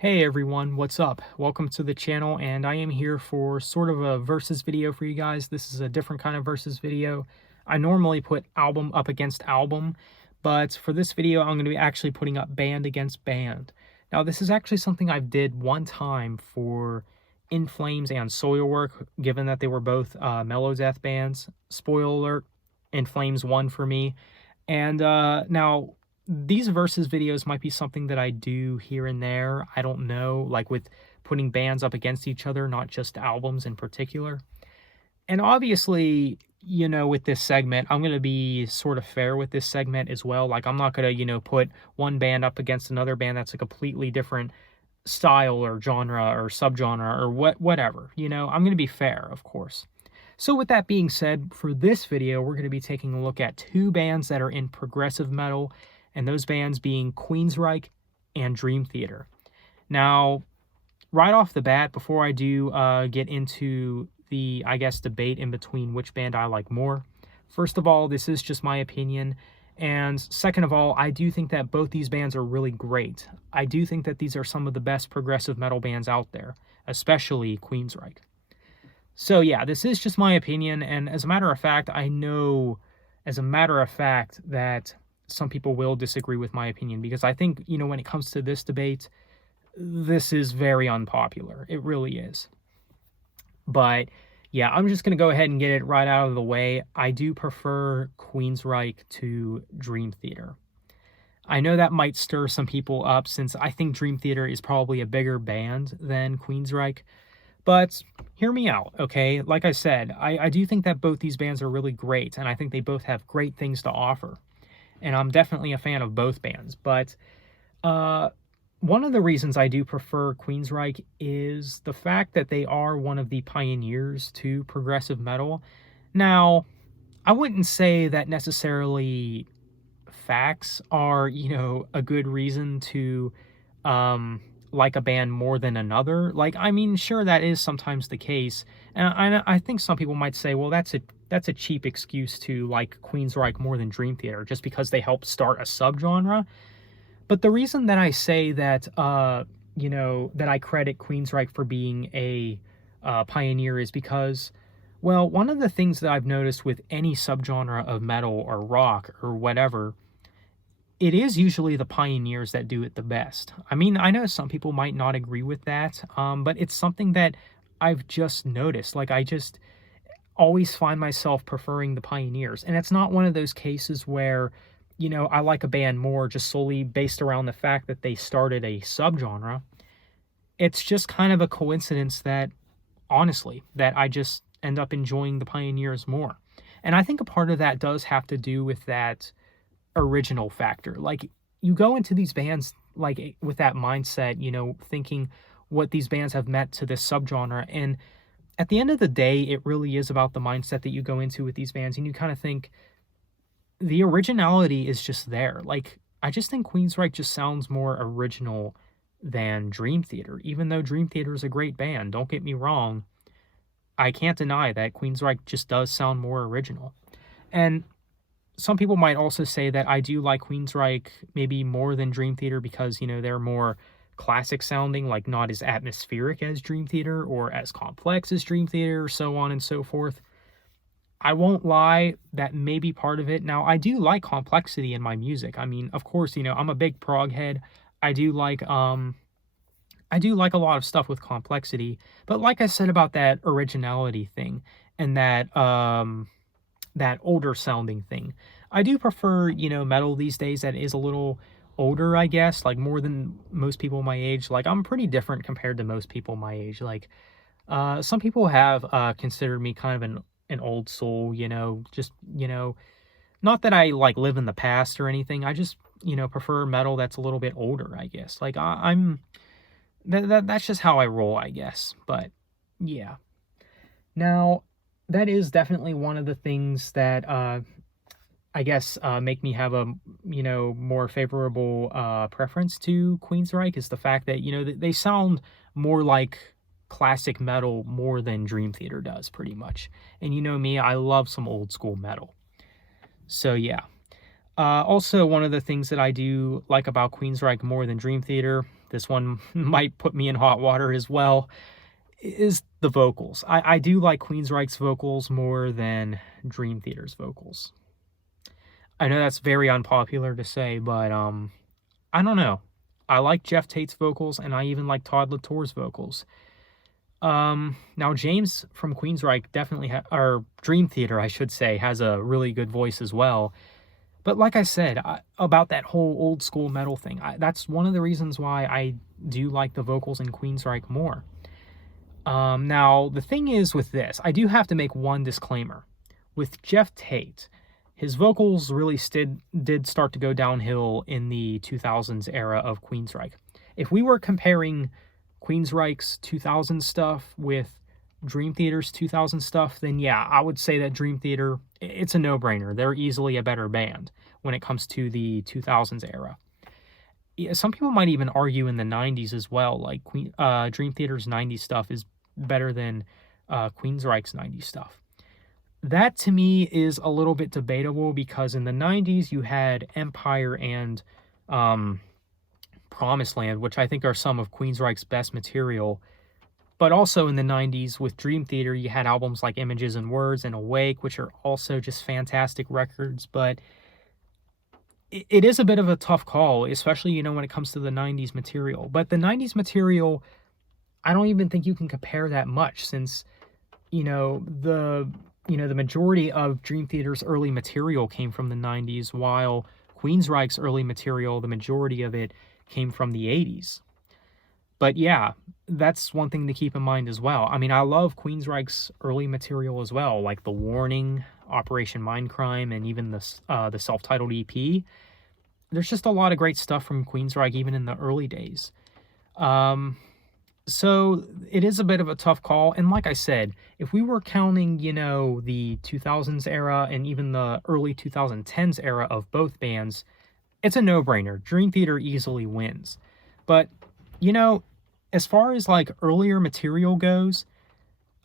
Hey everyone, what's up? Welcome to the channel, and I am here for sort of a versus video for you guys. This is a different kind of versus video. I normally put album up against album, but for this video I'm going to be actually putting up band against band. Now this is actually something I did one time for In Flames and Soilwork, given that they were both mellow death bands. Spoiler alert, In Flames won for me. And now these versus videos might be something that I do here and there. I don't know, like with putting bands up against each other, not just albums in particular. And obviously, with this segment, I'm going to be sort of fair with this segment as well. Like, I'm not going to, put one band up against another band that's a completely different style or genre or subgenre or whatever. I'm going to be fair, of course. So with that being said, for this video, we're going to be taking a look at two bands that are in progressive metal, and those bands being Queensryche and Dream Theater. Now, right off the bat, before I do get into the, debate in between which band I like more, first of all, this is just my opinion. And second of all, I do think that both these bands are really great. I do think that these are some of the best progressive metal bands out there, especially Queensryche. So yeah, this is just my opinion, and as a matter of fact, I know that some people will disagree with my opinion, because I think, when it comes to this debate, this is very unpopular. It really is. But yeah, I'm just going to go ahead and get it right out of the way. I do prefer Queensryche to Dream Theater. I know that might stir some people up, since I think Dream Theater is probably a bigger band than Queensryche. But hear me out, okay? Like I said, I do think that both these bands are really great, and I think they both have great things to offer. And I'm definitely a fan of both bands. But one of the reasons I do prefer Queensryche is the fact that they are one of the pioneers to progressive metal. Now, I wouldn't say that necessarily facts are, a good reason to like a band more than another. Like, I mean, sure, that is sometimes the case, and I think some people might say, well, that's a cheap excuse to like Queensryche more than Dream Theater just because they helped start a subgenre. But the reason that I say that that I credit Queensryche for being a pioneer is because, well, one of the things that I've noticed with any subgenre of metal or rock or whatever, it is usually the pioneers that do it the best. I mean, I know some people might not agree with that, but it's something that I've just noticed. Like, I just always find myself preferring the pioneers. And it's not one of those cases where, I like a band more just solely based around the fact that they started a subgenre. It's just kind of a coincidence that, honestly, that I just end up enjoying the pioneers more. And I think a part of that does have to do with that original factor. Like, you go into these bands like with that mindset, thinking what these bands have meant to this subgenre, and at the end of the day, it really is about the mindset that you go into with these bands, and you kind of think the originality is just there. Like, I just think Queensryche just sounds more original than Dream Theater, even though Dream Theater is a great band. Don't get me wrong, I can't deny that Queensryche just does sound more original. And some people might also say that I do like Queensryche maybe more than Dream Theater because, they're more classic sounding, like not as atmospheric as Dream Theater or as complex as Dream Theater, so on and so forth. I won't lie, that may be part of it. Now, I do like complexity in my music. I mean, of course, I'm a big prog head. I do like a lot of stuff with complexity, but like I said about that originality thing and that older sounding thing, I do prefer, metal these days that is a little older, I guess, like more than most people my age. Like, I'm pretty different compared to most people my age. Like, some people have considered me kind of an old soul, just, not that I like live in the past or anything. I just, prefer metal that's a little bit older, I guess. Like, that's just how I roll, I guess. But yeah. Now, that is definitely one of the things that make me have a more favorable preference to Queensryche, is the fact that they sound more like classic metal more than Dream Theater does, pretty much. And me, I love some old school metal. So yeah. Also, one of the things that I do like about Queensryche more than Dream Theater, this one might put me in hot water as well, is the vocals. I do like Queensryche's vocals more than Dream Theater's vocals. I know that's very unpopular to say, but I don't know. I like Jeff Tate's vocals, and I even like Todd Latour's vocals. Now James from Queensryche definitely, or Dream Theater, I should say, has a really good voice as well. But like I said, about that whole old school metal thing, that's one of the reasons why I do like the vocals in Queensryche more. Now, the thing is with this, I do have to make one disclaimer. With Jeff Tate, his vocals really did start to go downhill in the 2000s era of Queensryche. If we were comparing Queensryche's 2000 stuff with Dream Theater's 2000 stuff, then yeah, I would say that Dream Theater, it's a no-brainer. They're easily a better band when it comes to the 2000s era. Yeah, some people might even argue in the 90s as well, like Dream Theater's 90s stuff is better than Queensryche's 90s stuff. That to me is a little bit debatable because in the 90s you had Empire and Promised Land, which I think are some of Queensryche's best material. But also in the 90s with Dream Theater, you had albums like Images and Words and Awake, which are also just fantastic records. But it is a bit of a tough call, especially, you know, when it comes to the 90s material. But the 90s material, I don't even think you can compare that much since, the majority of Dream Theater's early material came from the 90s, while Queensryche's early material, the majority of it came from the 80s. But yeah, that's one thing to keep in mind as well. I mean, I love Queensryche's early material as well, like The Warning, Operation Mindcrime, and even the self-titled EP. There's just a lot of great stuff from Queensryche even in the early days. So it is a bit of a tough call. And like I said, if we were counting, the 2000s era and even the early 2010s era of both bands, it's a no-brainer. Dream Theater easily wins. But, as far as like earlier material goes,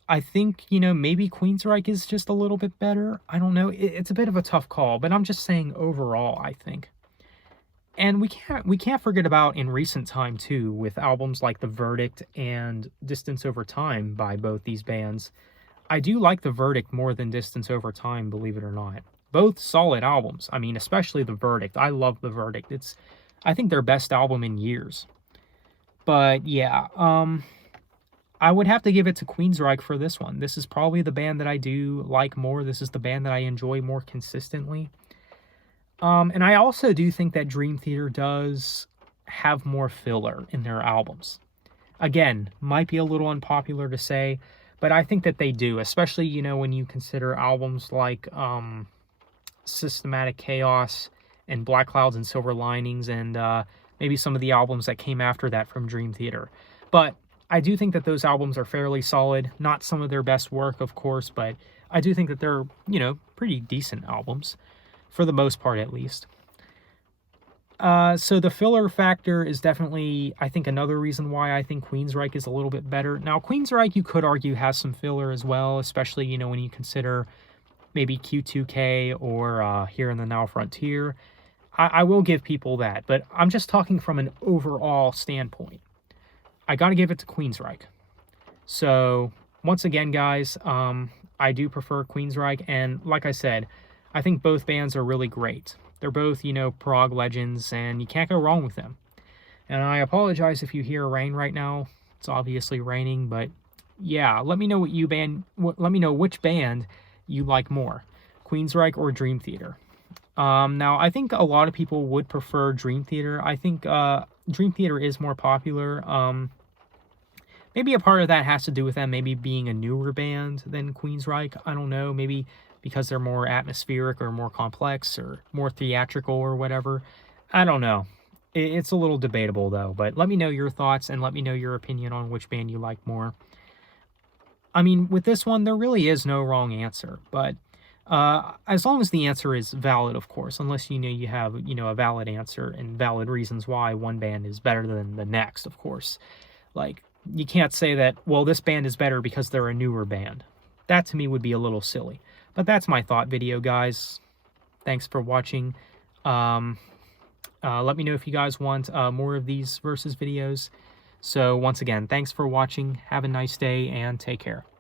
I think, maybe Queensryche is just a little bit better. I don't know. It's a bit of a tough call, but I'm just saying overall, I think. And we can't forget about in recent time too, with albums like The Verdict and Distance Over Time by both these bands. I do like The Verdict more than Distance Over Time, believe it or not. Both solid albums. I mean, especially The Verdict. I love The Verdict. It's, I think, their best album in years. But yeah, I would have to give it to Queensryche for this one. This is probably the band that I do like more. This is the band that I enjoy more consistently. And I also do think that Dream Theater does have more filler in their albums. Again, might be a little unpopular to say, but I think that they do, especially, when you consider albums like Systematic Chaos and Black Clouds and Silver Linings and maybe some of the albums that came after that from Dream Theater. But I do think that those albums are fairly solid. Not some of their best work, of course, but I do think that they're, pretty decent albums. For the most part, at least. So the filler factor is definitely, I think, another reason why I think Queensryche is a little bit better. Now, Queensryche, you could argue, has some filler as well, especially, when you consider maybe Q2K or Here in the Now Frontier. I will give people that, but I'm just talking from an overall standpoint. I got to give it to Queensryche. So, once again, guys, I do prefer Queensryche, and like I said, I think both bands are really great. They're both, prog legends, and you can't go wrong with them. And I apologize if you hear rain right now. It's obviously raining, but yeah, let me know let me know which band you like more, Queensryche or Dream Theater. Now, I think a lot of people would prefer Dream Theater. I think Dream Theater is more popular. Maybe a part of that has to do with them maybe being a newer band than Queensryche. I don't know, maybe because they're more atmospheric or more complex or more theatrical or whatever. I don't know. It's a little debatable, though. But let me know your thoughts and let me know your opinion on which band you like more. I mean, with this one, there really is no wrong answer. But as long as the answer is valid, of course, unless you have a valid answer and valid reasons why one band is better than the next, of course. Like, you can't say that, well, this band is better because they're a newer band. That, to me, would be a little silly. But that's my thought video, guys. Thanks for watching. Let me know if you guys want more of these versus videos. So once again, thanks for watching. Have a nice day and take care.